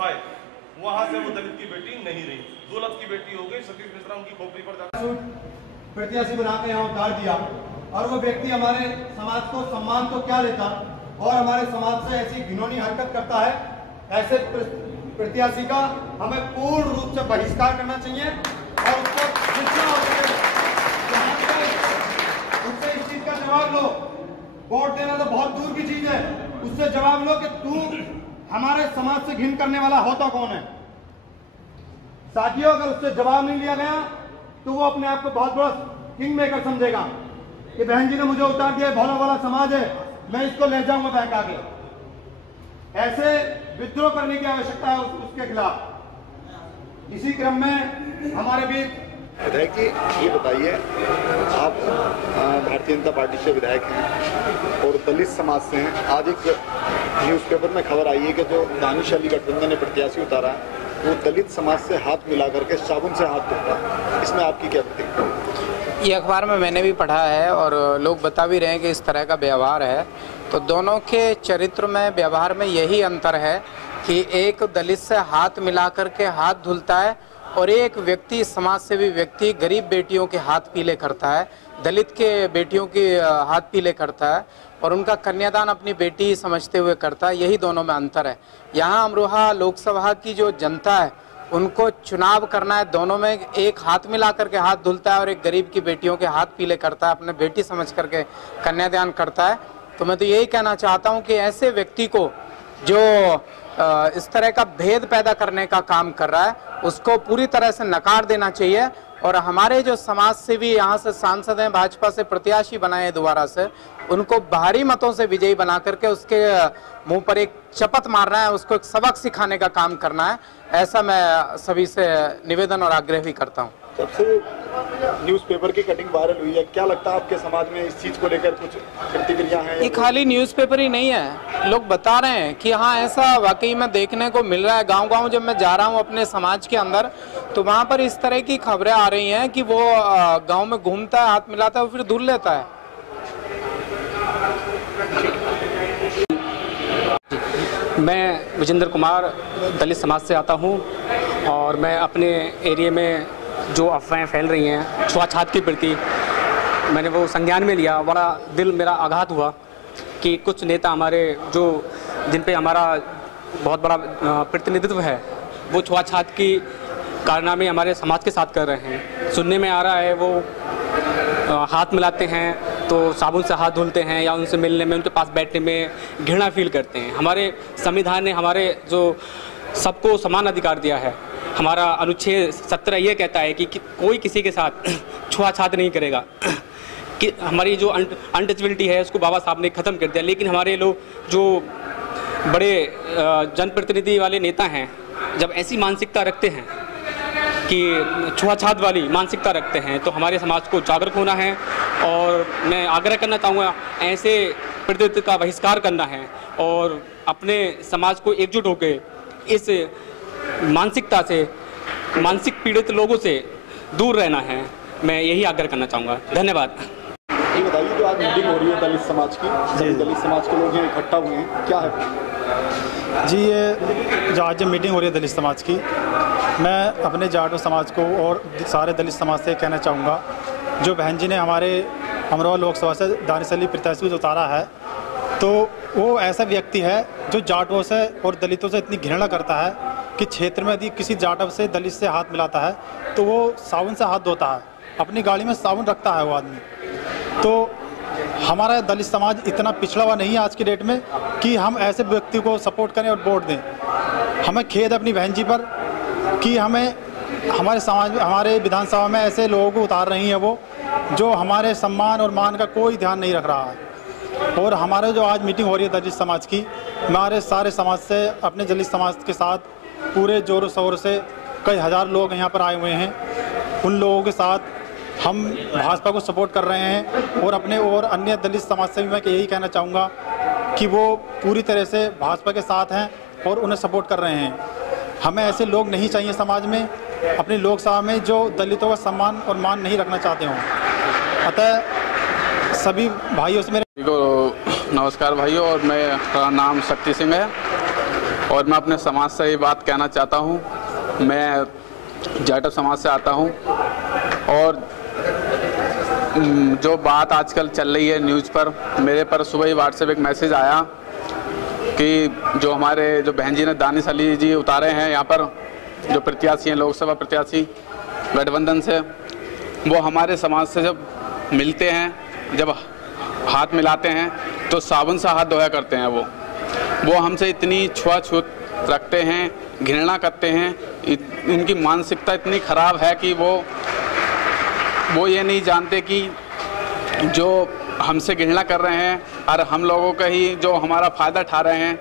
खाए, वहां से वो दलित की बेटी नहीं रही, दौलत की बेटी हो गई। सतीश मिश्रा उनकी खोपड़ी पर जाकर प्रत्याशी बना के यहाँ उतार दिया और वो व्यक्ति हमारे समाज को सम्मान तो क्या देता और हमारे समाज से ऐसी घिनौनी हरकत करता है। ऐसे प्रत्याशी का हमें पूर्ण रूप से बहिष्कार करना चाहिए और उसको जितना हो सके उससे इस चीज का जवाब लो। वोट देना तो बहुत दूर की चीज है, उससे जवाब लो कि तू हमारे समाज से घिन करने वाला होता कौन है। साथियों, अगर उससे जवाब नहीं लिया गया तो वो अपने आप को बहुत बड़ा किंग मेकर समझेगा कि बहन जी ने मुझे उतार दिया, भोला वाला समाज है, मैं इसको ले जाऊंगा बैंक आगे। ऐसे विद्रोह करने की आवश्यकता है उसके खिलाफ। इसी क्रम में हमारे बीच विधायक जी, ये बताइए, आप भारतीय जनता पार्टी से विधायक हैं और दलित समाज से हैं। आज एक न्यूज़पेपर में खबर आई है कि जो दानिश अली गठबंधन ने प्रत्याशी उतारा है वो दलित समाज से हाथ मिला करके साबुन से हाथ धोता है, इसमें आपकी क्या प्रतिक्रिया? ये अखबार में मैंने भी पढ़ा है और लोग बता भी रहे हैं कि इस तरह का व्यवहार है। तो दोनों के चरित्र में, व्यवहार में यही अंतर है कि एक दलित से हाथ मिला करके हाथ धुलता है और एक व्यक्ति, समाज सेवी व्यक्ति, गरीब बेटियों के हाथ पीले करता है, दलित के बेटियों के हाथ पीले करता है और उनका कन्यादान अपनी बेटी समझते हुए करता है। यही दोनों में अंतर है। यहाँ अमरोहा लोकसभा की जो जनता है उनको चुनाव करना है, दोनों में एक हाथ मिला करके हाथ धुलता है और एक गरीब की बेटियों के हाथ पीले करता है, अपने बेटी समझ करके कन्यादान करता है। तो मैं तो यही कहना चाहता हूँ कि ऐसे व्यक्ति को जो इस तरह का भेद पैदा करने का काम कर रहा है उसको पूरी तरह से नकार देना चाहिए। और हमारे जो समाज सेवी यहाँ से सांसद हैं, भाजपा से प्रत्याशी बनाए दोबारा से, उनको भारी मतों से विजयी बना करके उसके मुंह पर एक चपत मारना है, उसको एक सबक सिखाने का काम करना है। ऐसा मैं सभी से निवेदन और आग्रह भी करता हूँ। सबसे न्यूज़पेपर की कटिंग वायरल हुई है, क्या लगता है आपके समाज में इस चीज़ को लेकर कुछ प्रतिक्रिया है? ये खाली न्यूज़पेपर ही नहीं है, लोग बता रहे हैं कि हाँ ऐसा वाकई में देखने को मिल रहा है। गांव-गांव जब मैं जा रहा हूँ अपने समाज के अंदर तो वहाँ पर इस तरह की खबरें आ रही हैं कि वो गाँव में घूमता है, हाथ मिलाता है और फिर धुल लेता है। मैं विजेंद्र कुमार दलित समाज से आता हूँ और मैं अपने एरिया में जो अफवाहें फैल रही हैं छुआछूत के प्रति, मैंने वो संज्ञान में लिया। बड़ा दिल मेरा आघात हुआ कि कुछ नेता हमारे जो जिन पे हमारा बहुत बड़ा प्रतिनिधित्व है वो छुआछूत की कारनामे हमारे समाज के साथ कर रहे हैं। सुनने में आ रहा है वो हाथ मिलाते हैं तो साबुन से हाथ धुलते हैं या उनसे मिलने में, उनके पास बैठने में घृणा फील करते हैं। हमारे संविधान ने हमारे जो सबको समान अधिकार दिया है, हमारा अनुच्छेद 17 ये कहता है कि कोई किसी के साथ छुआछूत नहीं करेगा, कि हमारी जो अनटचबिलिटी है उसको बाबा साहब ने ख़त्म कर दिया। लेकिन हमारे लोग जो बड़े जनप्रतिनिधि वाले नेता हैं जब ऐसी मानसिकता रखते हैं कि छुआछूत वाली मानसिकता रखते हैं तो हमारे समाज को जागरूक होना है। और मैं आग्रह करना चाहूँगा ऐसे प्रतिनिधित्व का बहिष्कार करना है और अपने समाज को एकजुट होकर इस मानसिकता से, मानसिक पीड़ित लोगों से दूर रहना है। मैं यही आग्रह करना चाहूँगा। धन्यवाद। ये बताइए, जो आज मीटिंग हो रही है दलित समाज की, सभी दलित समाज के लोग यहाँ इकट्ठा हुए हैं, क्या है जी? ये जो आज मीटिंग हो रही है दलित समाज की, मैं अपने जाटो समाज को और सारे दलित समाज से कहना चाहूँगा, जो बहन जी ने हमारे अमरोहा लोकसभा से दानिश अली प्रत्याशी को उतारा है तो वो ऐसा व्यक्ति है जो जाटों से और दलितों से इतनी घृणा करता है कि क्षेत्र में यदि किसी जाट से, दलित से हाथ मिलाता है तो वो साबुन से हाथ धोता है, अपनी गाड़ी में साबुन रखता है वो आदमी। तो हमारा दलित समाज इतना पिछड़ा हुआ नहीं है आज की डेट में कि हम ऐसे व्यक्ति को सपोर्ट करें और वोट दें। हमें खेद है अपनी बहन जी पर कि हमें हमारे समाज, हमारे विधानसभा में ऐसे लोगों को उतार रही हैं वो, जो हमारे सम्मान और मान का कोई ध्यान नहीं रख रहा है। और हमारे जो आज मीटिंग हो रही है दलित समाज की, हमारे सारे समाज से, अपने दलित समाज के साथ पूरे जोरों शोर से कई हज़ार लोग यहाँ पर आए हुए हैं। उन लोगों के साथ हम भाजपा को सपोर्ट कर रहे हैं और अपने और अन्य दलित समाज से भी मैं यही कहना चाहूँगा कि वो पूरी तरह से भाजपा के साथ हैं और उन्हें सपोर्ट कर रहे हैं। हमें ऐसे लोग नहीं चाहिए समाज में, अपनी लोकसभा में, जो दलितों का सम्मान और मान नहीं रखना चाहते हों। अतः सभी भाइयों से मेरे नमस्कार भाइयों, और मेरा नाम शक्ति सिंह है और मैं अपने समाज से ये बात कहना चाहता हूँ। मैं जाटव समाज से आता हूँ और जो बात आजकल चल रही है न्यूज़ पर, मेरे पर सुबह ही व्हाट्सएप एक मैसेज आया कि जो हमारे जो बहन जी ने दानिश अली जी उतारे हैं यहाँ पर, जो प्रत्याशी हैं लोकसभा प्रत्याशी गठबंधन से, वो हमारे समाज से जब मिलते हैं, जब हाथ मिलाते हैं तो साबुन से हाथ धोया करते हैं। वो हमसे इतनी छुआछूत रखते हैं, घृणा करते हैं। इनकी मानसिकता इतनी ख़राब है कि वो ये नहीं जानते कि जो हमसे घृणा कर रहे हैं और हम लोगों का ही जो हमारा फ़ायदा उठा रहे हैं।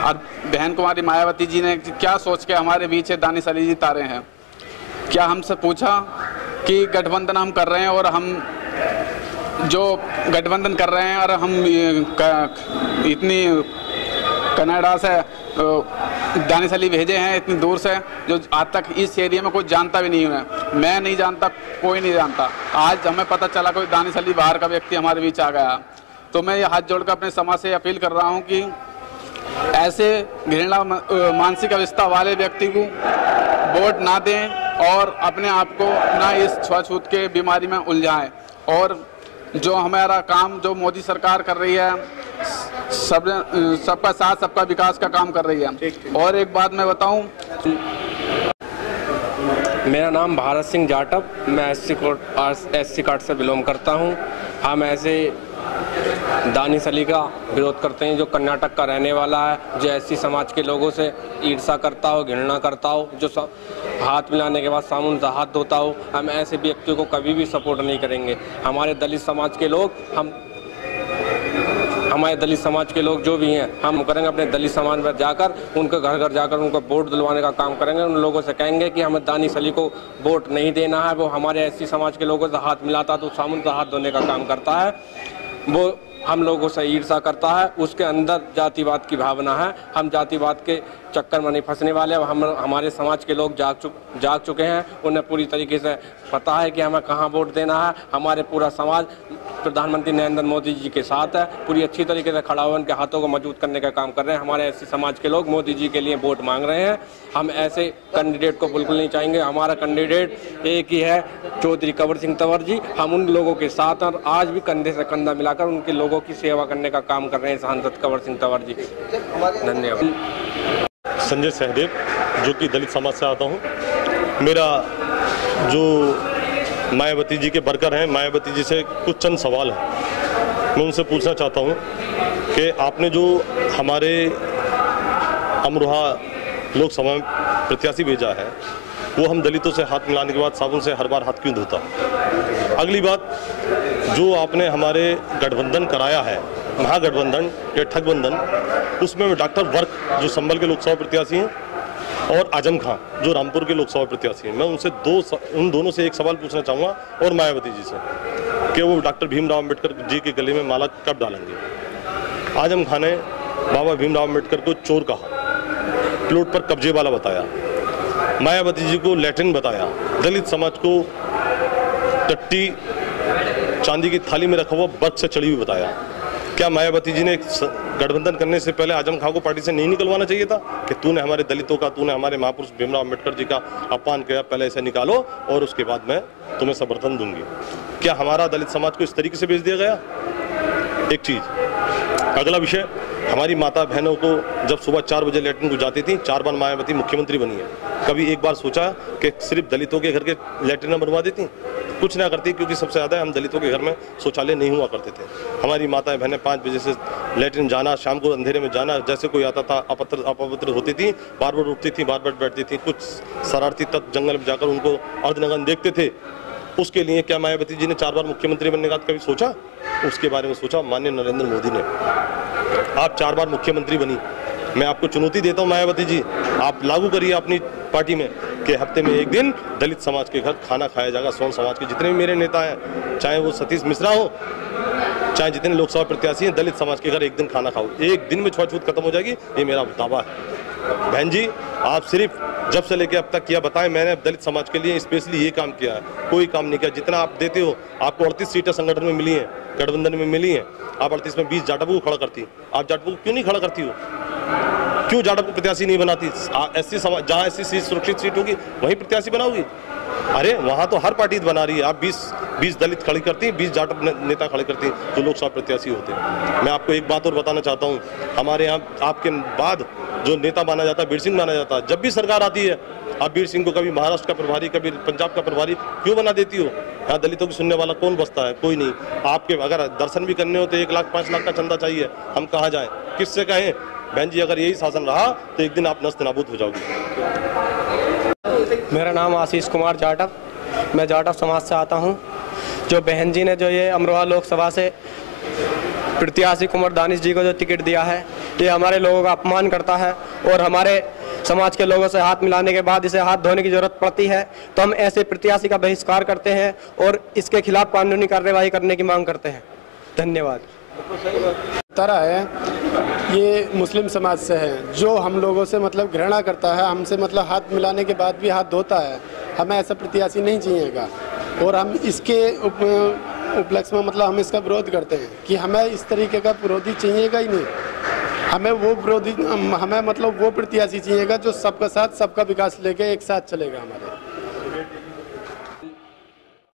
और बहन कुमारी मायावती जी ने क्या सोच के हमारे बीच दानिश अली जी तारे हैं। क्या हमसे पूछा कि गठबंधन हम कर रहे हैं और हम जो गठबंधन कर रहे हैं और हम इतनी कनाडा से दानिश अली भेजे हैं इतनी दूर से, जो आज तक इस एरिया में कोई जानता भी नहीं है। मैं नहीं जानता, कोई नहीं जानता। आज हमें पता चला कोई दानिश अली बाहर का व्यक्ति हमारे बीच आ गया। तो मैं ये हाथ जोड़कर अपने समाज से अपील कर रहा हूँ कि ऐसे घृणा मानसिक अवस्था वाले व्यक्ति को वोट ना दें और अपने आप को ना इस छुआछूत के बीमारी में उलझाएं। और जो हमारा काम जो मोदी सरकार कर रही है, सबका साथ सबका विकास का काम कर रही है। और एक बात मैं बताऊं, मेरा नाम भारत सिंह जाटव, मैं एससी कार्ड से बिलोंग करता हूं। हम ऐसे दानिश अली का विरोध करते हैं जो कर्नाटक का रहने वाला है, जो एससी समाज के लोगों से ईर्ष्या करता हो, घृणा करता हो, जो हाथ मिलाने के बाद साबुन से हाथ धोता हो। हम ऐसे व्यक्तियों को कभी भी सपोर्ट नहीं करेंगे। हमारे दलित समाज के लोग जो भी हैं, हम करेंगे अपने दलित समाज में जाकर उनके घर घर जाकर उनको वोट दिलवाने का काम करेंगे। उन लोगों से कहेंगे कि हमें दानिश अली को वोट नहीं देना है। वो हमारे एससी समाज के लोगों से हाथ मिलाता तो साबुन से हाथ धोने का काम करता है। वो हम लोगों से ईर्ष्या करता है, उसके अंदर जातिवाद की भावना है। हम जातिवाद के चक्कर में नहीं फंसने वाले। हमारे समाज के लोग जाग चुके हैं। उन्हें पूरी तरीके से पता है कि हमें कहाँ वोट देना है। हमारे पूरा समाज प्रधानमंत्री नरेंद्र मोदी जी के साथ है, पूरी अच्छी तरीके से खड़ा हुआ उनके हाथों को मजबूत करने का काम कर रहे हैं। हमारे ऐसे समाज के लोग मोदी जी के लिए वोट मांग रहे हैं। हम ऐसे कैंडिडेट को बिल्कुल नहीं चाहेंगे। हमारा कैंडिडेट एक ही है, चौधरी कंवर सिंह तंवर जी। हम उन लोगों के साथ और आज भी कंधे से कंधा मिलाकर उनके लोगों की सेवा करने का काम कर रहे हैं सांसद कंवर सिंह तंवर जी। धन्यवाद। संजय सहदेव, जो कि दलित समाज से आता हूँ। मेरा जो मायावती जी के वर्कर हैं, मायावती जी से कुछ चंद सवाल हैं। मैं उनसे पूछना चाहता हूँ कि आपने जो हमारे अमरोहा लोकसभा में प्रत्याशी भेजा है, वो हम दलितों से हाथ मिलाने के बाद साबुन से हर बार हाथ क्यों धोता? अगली बात, जो आपने हमारे गठबंधन कराया है, महागठबंधन या ठगबंधन, उसमें डॉक्टर वर्क जो संभल के लोकसभा प्रत्याशी हैं और आजम खां जो रामपुर के लोकसभा प्रत्याशी हैं, मैं उनसे उन दोनों से एक सवाल पूछना चाहूँगा और मायावती जी से कि वो डॉक्टर भीमराव अम्बेडकर जी के गले में माला कब डालेंगे? आजम खां ने बाबा भीमराव अम्बेडकर को चोर कहा, प्लॉट पर कब्जे वाला बताया, मायावती जी को लैट्रिन बताया, दलित समाज को टट्टी चांदी की थाली में रखा हुआ बर्फ से चढ़ी हुई बताया। क्या मायावती जी ने गठबंधन करने से पहले आजम खां को पार्टी से नहीं निकलवाना चाहिए था कि तूने हमारे दलितों का, तूने हमारे महापुरुष भीमराव अम्बेडकर जी का अपमान किया, पहले इसे निकालो और उसके बाद मैं तुम्हें समर्थन दूंगी? क्या हमारा दलित समाज को इस तरीके से भेज दिया गया? एक चीज। अगला विषय, हमारी माता बहनों को जब सुबह 4 बजे लैट्रिन को जाती थी, 4 बार मायावती मुख्यमंत्री बनी है, कभी एक बार सोचा कि सिर्फ दलितों के घर के लैट्रिन बनवा देती? कुछ ना करती, क्योंकि सबसे ज़्यादा हम दलितों के घर में शौचालय नहीं हुआ करते थे। हमारी माताएं बहनें 5 बजे से लैट्रिन जाना, शाम को अंधेरे में जाना, जैसे कोई आता था अपवित्र होती थी, बार बार उठती थी, बार बार बैठती थी। कुछ शरारती तत्व जंगल में जाकर उनको अर्धनग्न देखते थे। उसके लिए क्या मायावती जी ने 4 बार मुख्यमंत्री बनने का कभी सोचा? उसके बारे में सोचा माननीय नरेंद्र मोदी ने। आप 4 बार मुख्यमंत्री बनी, मैं आपको चुनौती देता हूं मायावती जी, आप लागू करिए अपनी पार्टी में कि हफ्ते में एक दिन दलित समाज के घर खाना खाया जाएगा। सोन समाज के जितने भी मेरे नेता हैं, चाहे वो सतीश मिश्रा हो, चाहे जितने लोकसभा प्रत्याशी हैं, दलित समाज के घर एक दिन खाना खाओ। एक दिन में छुआछूत खत्म हो जाएगी, ये मेरा दावा है। बहन जी, आप सिर्फ जब से लेके अब तक किया बताएं, मैंने दलित समाज के लिए स्पेशली ये काम किया है, कोई काम नहीं किया। जितना आप देते हो, आपको 38 सीटें संगठन में मिली हैं, गठबंधन में मिली हैं, आप 38 में 20 जाटवों को खड़ा करती, आप जाटवों को क्यों नहीं खड़ा करती हो? क्यों जाटव को प्रत्याशी नहीं बनाती? एससी समाज जहाँ एससी सीट सुरक्षित सीट होगी वहीं प्रत्याशी बनाओगी। अरे वहाँ तो हर पार्टी बना रही है। आप 20 दलित खड़ी करती हैं, 20 जाटव नेता खड़े करती हैं जो लोकसभा प्रत्याशी होते हैं। मैं आपको एक बात और बताना चाहता हूँ, हमारे यहाँ आपके बाद जो नेता माना जाता है वीर सिंह माना जाता है। जब भी सरकार आती है आप वीर सिंह को कभी महाराष्ट्र का प्रभारी, कभी पंजाब का प्रभारी क्यों बना देती हो? यहाँ दलितों की सुनने वाला कौन बसता है? कोई नहीं। आपके अगर दर्शन भी करने हो तो 1 लाख 5 लाख का चंदा चाहिए। हम कहाँ जाएं, किससे कहें? बहन जी, अगर यही शासन रहा तो एक दिन आप नस्त नाबूद हो जाओगी। मेरा नाम आशीष कुमार जाटव, मैं जाटव समाज से आता हूं। जो बहन जी ने जो ये अमरोहा लोकसभा से प्रत्याशी कुंवर दानिश जी को जो टिकट दिया है, ये हमारे लोगों का अपमान करता है और हमारे समाज के लोगों से हाथ मिलाने के बाद इसे हाथ धोने की जरूरत पड़ती है। तो हम ऐसे प्रत्याशी का बहिष्कार करते हैं और इसके खिलाफ कानूनी कार्रवाई करने की मांग करते हैं। धन्यवाद। तरह है ये मुस्लिम समाज से है, जो हम लोगों से मतलब घृणा करता है, हमसे मतलब हाथ मिलाने के बाद भी हाथ धोता है। हमें ऐसा प्रत्याशी नहीं चाहिएगा और हम इसके उपलक्ष्य में मतलब हम इसका विरोध करते हैं कि हमें इस तरीके का विरोधी चाहिएगा ही नहीं। हमें वो विरोधी, हमें मतलब वो प्रत्याशी चाहिएगा जो सबका साथ सबका विकास लेके एक साथ चलेगा हमारे।